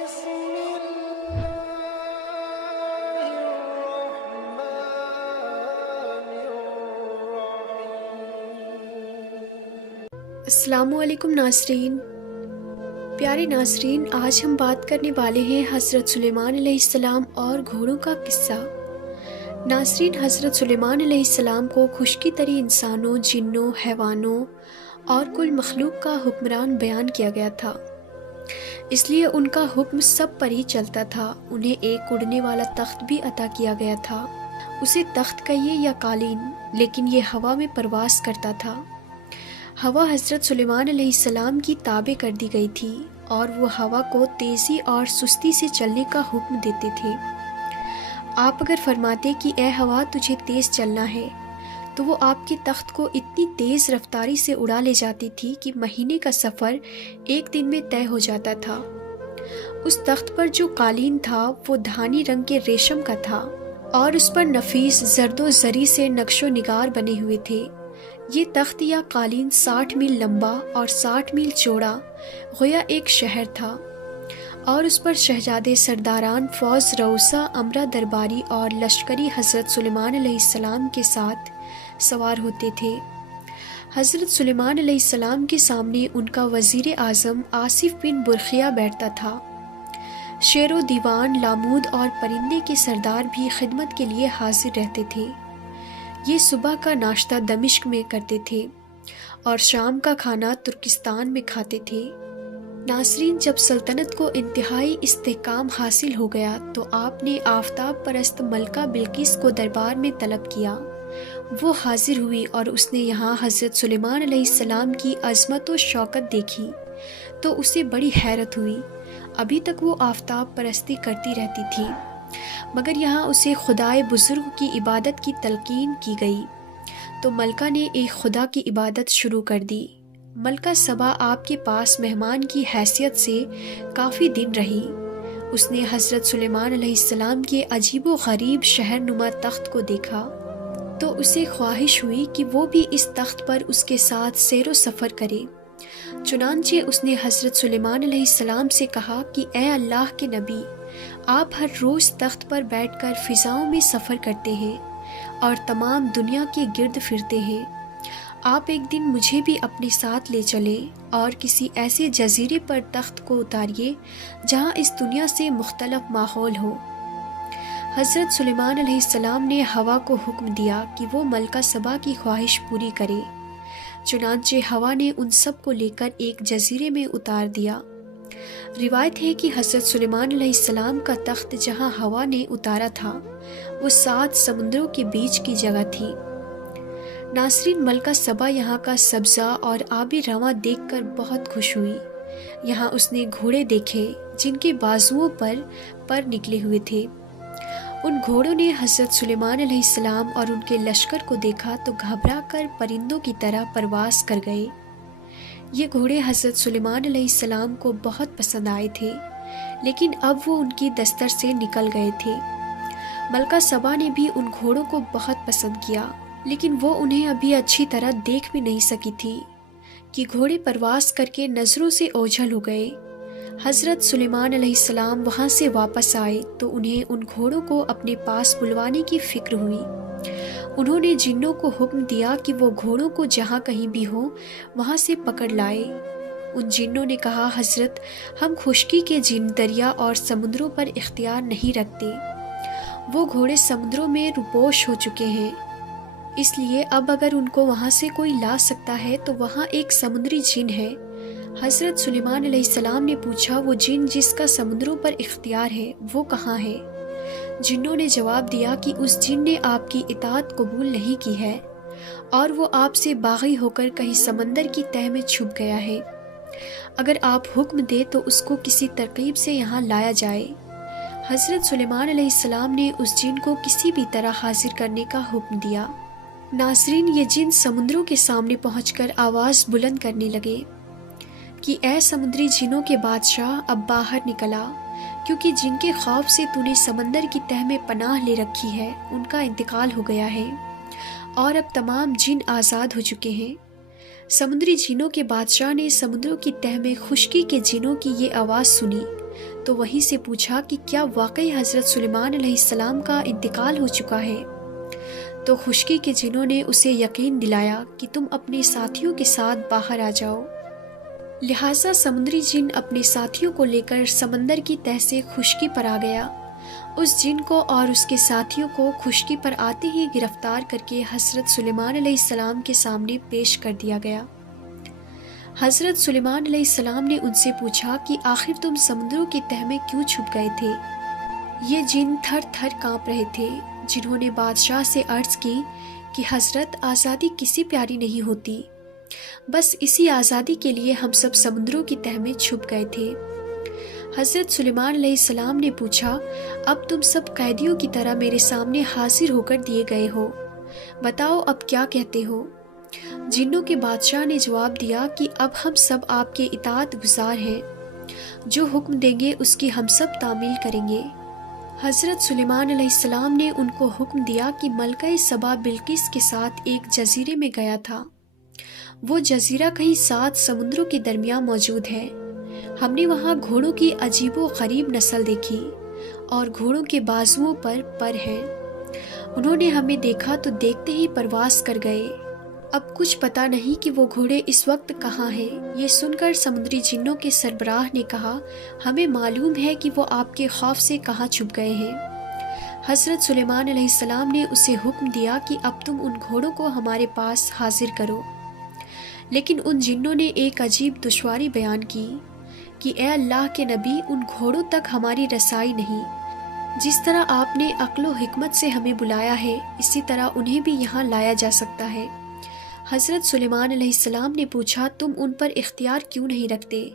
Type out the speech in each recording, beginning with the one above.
بسم الله الرحمن الرحيم۔ السلام علیکم ناظرین۔ پیارے ناظرین، آج ہم بات کرنے والے ہیں حضرت سلیمان علیہ السلام اور گھوڑوں کا قصہ۔ ناظرین، حضرت سلیمان علیہ السلام کو خشکی تری انسانوں، جنوں، حیوانوں اور کل مخلوق کا حکمران بیان کیا گیا تھا، اس لیے ان کا حکم سب پر ہی چلتا تھا۔ انہیں ایک اڑنے والا تخت بھی عطا کیا گیا تھا، اسے تخت کہیے یا قالین، لیکن یہ ہوا میں پرواز کرتا تھا۔ ہوا حضرت سلیمان علیہ السلام کی تابع کر دی گئی تھی اور وہ ہوا کو تیزی اور سستی سے چلنے کا حکم دیتے تھے۔ آپ اگر فرماتے کہ اے ہوا تجھے تیز چلنا ہے تو وہ آپ کے تخت کو اتنی تیز رفتاری سے اڑا لے جاتی تھی کہ مہینے کا سفر ایک دن میں طے ہو جاتا تھا۔ اس تخت پر جو قالین تھا وہ دھانی رنگ کے ریشم کا تھا اور اس پر نفیس زرد و زری سے نقش و نگار بنے ہوئے تھے۔ یہ تخت یا قالین 60 میل لمبا اور 60 میل چوڑا گویا ایک شہر تھا، اور اس پر شہزادے، سرداران فوج، رؤسا، امرا درباری اور لشکری حضرت سلیمان علیہ السلام کے ساتھ سوار ہوتے تھے۔ حضرت سلیمان علیہ السلام کے سامنے ان کا وزیر اعظم آصف بن برخیا بیٹھتا تھا۔ شیر و دیوان، لامود اور پرندے کے سردار بھی خدمت کے لیے حاضر رہتے تھے۔ یہ صبح کا ناشتہ دمشق میں کرتے تھے اور شام کا کھانا ترکستان میں کھاتے تھے۔ ناظرین، جب سلطنت کو انتہائی استحکام حاصل ہو گیا تو آپ نے آفتاب پرست ملکہ بلقیس کو دربار میں طلب کیا۔ وہ حاضر ہوئی اور اس نے یہاں حضرت سلیمان علیہ السلام کی عظمت و شوکت دیکھی تو اسے بڑی حیرت ہوئی۔ ابھی تک وہ آفتاب پرستی کرتی رہتی تھی، مگر یہاں اسے خدائے بزرگ کی عبادت کی تلقین کی گئی تو ملکہ نے ایک خدا کی عبادت شروع کر دی۔ ملکہ سبا آپ کے پاس مہمان کی حیثیت سے کافی دن رہی۔ اس نے حضرت سلیمان علیہ السلام کے عجیب و غریب شہر نما تخت کو دیکھا تو اسے خواہش ہوئی کہ وہ بھی اس تخت پر اس کے ساتھ سیر و سفر کرے۔ چنانچہ اس نے حضرت سلیمان علیہ السلام سے کہا کہ اے اللہ کے نبی، آپ ہر روز تخت پر بیٹھ کر فضاؤں میں سفر کرتے ہیں اور تمام دنیا کے گرد پھرتے ہیں، آپ ایک دن مجھے بھی اپنے ساتھ لے چلیں اور کسی ایسے جزیرے پر تخت کو اتاریے جہاں اس دنیا سے مختلف ماحول ہو۔ حضرت سلیمان علیہ السلام نے ہوا کو حکم دیا کہ وہ ملکہ سبا کی خواہش پوری کرے۔ چنانچہ ہوا نے ان سب کو لے کر ایک جزیرے میں اتار دیا۔ روایت ہے کہ حضرت سلیمان علیہ السلام کا تخت جہاں ہوا نے اتارا تھا وہ 7 سمندروں کے بیچ کی جگہ تھی۔ ناصرین، ملکہ سبا یہاں کا سبزہ اور آبی رواں دیکھ کر بہت خوش ہوئی۔ یہاں اس نے گھوڑے دیکھے جن کے بازوؤں پر پر نکلے ہوئے تھے۔ ان گھوڑوں نے حضرت سلیمان علیہ السلام اور ان کے لشکر کو دیکھا تو گھبرا کر پرندوں کی طرح پرواز کر گئے۔ یہ گھوڑے حضرت سلیمان علیہ السلام کو بہت پسند آئے تھے، لیکن اب وہ ان کی دستر سے نکل گئے تھے۔ ملکہ سبا نے بھی ان گھوڑوں کو بہت پسند کیا، لیکن وہ انہیں ابھی اچھی طرح دیکھ بھی نہیں سکی تھی کہ گھوڑے پرواز کر کے نظروں سے اوجھل ہو گئے۔ حضرت سلیمان علیہ السلام وہاں سے واپس آئے تو انہیں ان گھوڑوں کو اپنے پاس بلوانے کی فکر ہوئی۔ انہوں نے جنوں کو حکم دیا کہ وہ گھوڑوں کو جہاں کہیں بھی ہوں وہاں سے پکڑ لائے۔ ان جنوں نے کہا، حضرت، ہم خشکی کے جن دریا اور سمندروں پر اختیار نہیں رکھتے، وہ گھوڑے سمندروں میں روپوش ہو چکے ہیں، اس لیے اب اگر ان کو وہاں سے کوئی لا سکتا ہے تو وہاں ایک سمندری جن ہے۔ حضرت سلیمان علیہ السلام نے پوچھا، وہ جن جس کا سمندروں پر اختیار ہے وہ کہاں ہے؟ جنوں نے جواب دیا کہ اس جن نے آپ کی اطاعت قبول نہیں کی ہے اور وہ آپ سے باغی ہو کر کہیں سمندر کی تہہ میں چھپ گیا ہے، اگر آپ حکم دے تو اس کو کسی ترکیب سے یہاں لایا جائے۔ حضرت سلیمان علیہ السلام نے اس جن کو کسی بھی طرح حاضر کرنے کا حکم دیا۔ ناظرین، یہ جن سمندروں کے سامنے پہنچ کر آواز بلند کرنے لگے کہ اے سمندری جنوں کے بادشاہ، اب باہر نکلا، کیونکہ جن کے خوف سے تو نے سمندر کی تہہ میں پناہ لے رکھی ہے ان کا انتقال ہو گیا ہے اور اب تمام جن آزاد ہو چکے ہیں۔ سمندری جنوں کے بادشاہ نے سمندروں کی تہ میں خشکی کے جنوں کی یہ آواز سنی تو وہیں سے پوچھا کہ کیا واقعی حضرت سلیمان علیہ السلام کا انتقال ہو چکا ہے؟ تو خشکی کے جنوں نے اسے یقین دلایا کہ تم اپنے ساتھیوں کے ساتھ باہر آ جاؤ۔ لہٰذا سمندری جن اپنے ساتھیوں کو لے کر سمندر کی تہ سے خشکی پر آ گیا۔ اس جن کو اور اس کے ساتھیوں کو خشکی پر آتے ہی گرفتار کر کے حضرت سلیمان علیہ السلام کے سامنے پیش کر دیا گیا۔ حضرت سلیمان علیہ السلام نے ان سے پوچھا کہ آخر تم سمندروں کی تہ میں کیوں چھپ گئے تھے؟ یہ جن تھر تھر کانپ رہے تھے، جنہوں نے بادشاہ سے عرض کی کہ حضرت آزادی کسی پیاری نہیں ہوتی، بس اسی آزادی کے لیے ہم سب سمندروں کی تہ میں چھپ گئے تھے۔ حضرت سلیمان علیہ السلام نے پوچھا، اب تم سب قیدیوں کی طرح میرے سامنے حاضر ہو کر دیے گئے ہو، بتاؤ اب کیا کہتے ہو؟ جنوں کے بادشاہ نے جواب دیا کہ اب ہم سب آپ کے اطاعت گزار ہیں، جو حکم دیں گے اس کی ہم سب تعمیل کریں گے۔ حضرت سلیمان علیہ السلام نے ان کو حکم دیا کہ ملکہ سبا بلقیس کے ساتھ ایک جزیرے میں گیا تھا۔ وہ جزیرہ کہیں 7 سمندروں کے درمیان موجود ہے۔ ہم نے وہاں گھوڑوں کی عجیب و غریب نسل دیکھی اور گھوڑوں کے بازوؤں پر پر ہیں۔ انہوں نے ہمیں دیکھا تو دیکھتے ہی پرواز کر گئے۔ اب کچھ پتہ نہیں کہ وہ گھوڑے اس وقت کہاں ہیں۔ یہ سن کر سمندری جنوں کے سربراہ نے کہا، ہمیں معلوم ہے کہ وہ آپ کے خوف سے کہاں چھپ گئے ہیں۔ حضرت سلیمان علیہ السلام نے اسے حکم دیا کہ اب تم ان گھوڑوں کو ہمارے پاس حاضر کرو۔ لیکن ان جنوں نے ایک عجیب دشواری بیان کی کہ اے اللہ کے نبی، ان گھوڑوں تک ہماری رسائی نہیں۔ جس طرح آپ نے عقل و حکمت سے ہمیں بلایا ہے، اسی طرح انہیں بھی یہاں لایا جا سکتا ہے۔ حضرت سلیمان علیہ السلام نے پوچھا، تم ان پر اختیار کیوں نہیں رکھتے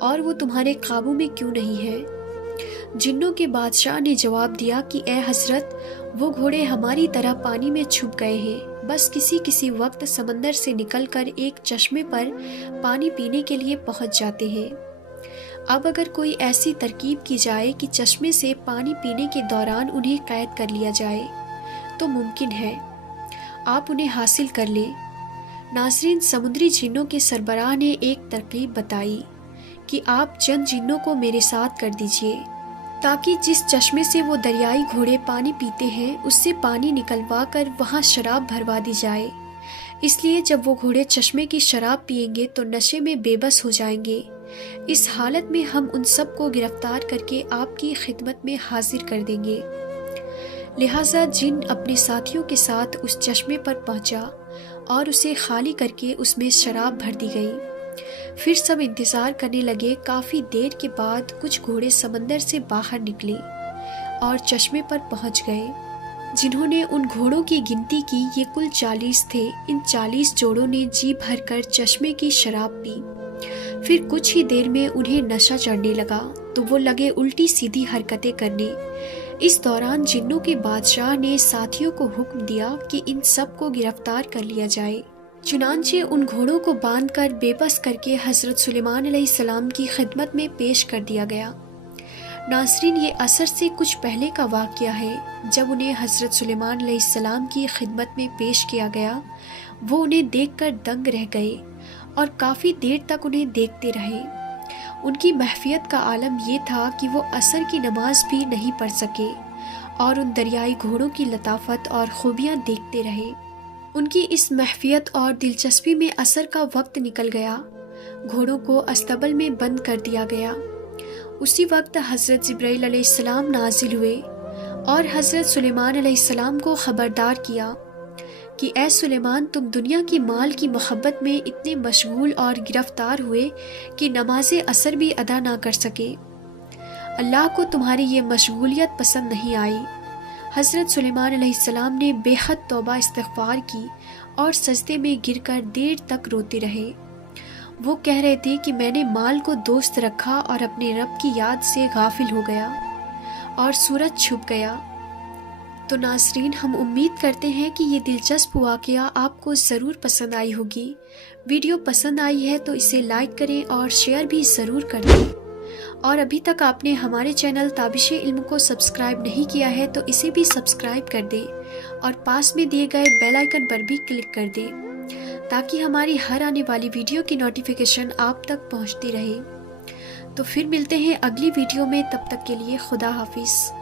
اور وہ تمہارے قابو میں کیوں نہیں ہے؟ جنوں کے بادشاہ نے جواب دیا کہ اے حضرت، وہ گھوڑے ہماری طرح پانی میں چھپ گئے ہیں، بس کسی وقت سمندر سے نکل کر ایک چشمے پر پانی پینے کے لیے پہنچ جاتے ہیں۔ اب اگر کوئی ایسی ترکیب کی جائے کہ چشمے سے پانی پینے کے دوران انہیں قید کر لیا جائے تو ممکن ہے آپ انہیں حاصل کر لیں۔ ناظرین، سمندری جنوں کے سربراہ نے ایک ترکیب بتائی کہ آپ چند جنوں کو میرے ساتھ کر دیجئے تاکہ جس چشمے سے وہ دریائی گھوڑے پانی پیتے ہیں اس سے پانی نکلوا کر وہاں شراب بھروا دی جائے۔ اس لیے جب وہ گھوڑے چشمے کی شراب پئیں گے تو نشے میں بے بس ہو جائیں گے۔ اس حالت میں ہم ان سب کو گرفتار کر کے آپ کی خدمت میں حاضر کر دیں گے۔ لہٰذا جن اپنے ساتھیوں کے ساتھ اس چشمے پر پہنچا اور اسے خالی کر کے اس میں شراب بھر دی گئی۔ پھر سب انتظار کرنے لگے۔ کافی دیر کے بعد کچھ گھوڑے سمندر سے باہر نکلے اور چشمے پر پہنچ گئے۔ جنہوں نے ان گھوڑوں کی گنتی کی، یہ کل 40 تھے۔ ان 40 جوڑوں نے جی بھر کر چشمے کی شراب پی۔ پھر کچھ ہی دیر میں انہیں نشہ چڑھنے لگا تو وہ لگے الٹی سیدھی حرکتیں کرنے۔ اس دوران جنوں کے بادشاہ نے ساتھیوں کو حکم دیا کہ ان سب کو گرفتار کر لیا جائے۔ چنانچہ ان گھوڑوں کو باندھ کر بے بس کر کے حضرت سلیمان علیہ السلام کی خدمت میں پیش کر دیا گیا۔ ناظرین، یہ عصر سے کچھ پہلے کا واقعہ ہے۔ جب انہیں حضرت سلیمان علیہ السلام کی خدمت میں پیش کیا گیا، وہ انہیں دیکھ کر دنگ رہ گئے اور کافی دیر تک انہیں دیکھتے رہے۔ ان کی محفیت کا عالم یہ تھا کہ وہ عصر کی نماز بھی نہیں پڑھ سکے اور ان دریائی گھوڑوں کی لطافت اور خوبیاں دیکھتے رہے۔ ان کی اس محفیت اور دلچسپی میں عصر کا وقت نکل گیا۔ گھوڑوں کو استبل میں بند کر دیا گیا۔ اسی وقت حضرت جبرائیل علیہ السلام نازل ہوئے اور حضرت سلیمان علیہ السلام کو خبردار کیا کہ اے سلیمان، تم دنیا کی مال کی محبت میں اتنے مشغول اور گرفتار ہوئے کہ نماز عصر بھی ادا نہ کر سکے۔ اللہ کو تمہاری یہ مشغولیت پسند نہیں آئی۔ حضرت سلیمان علیہ السلام نے بے حد توبہ استغفار کی اور سجدے میں گر کر دیر تک روتے رہے۔ وہ کہہ رہے تھے کہ میں نے مال کو دوست رکھا اور اپنے رب کی یاد سے غافل ہو گیا اور سورج چھپ گیا۔ تو ناظرین، ہم امید کرتے ہیں کہ یہ دلچسپ واقعہ آپ کو ضرور پسند آئی ہوگی۔ ویڈیو پسند آئی ہے تو اسے لائک کریں اور شیئر بھی ضرور کر دیں۔ اور ابھی تک آپ نے ہمارے چینل تابش علم کو سبسکرائب نہیں کیا ہے تو اسے بھی سبسکرائب کر دیں اور پاس میں دیے گئے بیل آئیکن پر بھی کلک کر دیں تاکہ ہماری ہر آنے والی ویڈیو کی نوٹیفیکیشن آپ تک پہنچتی رہے۔ تو پھر ملتے ہیں اگلی ویڈیو میں، تب تک کے لیے خدا حافظ۔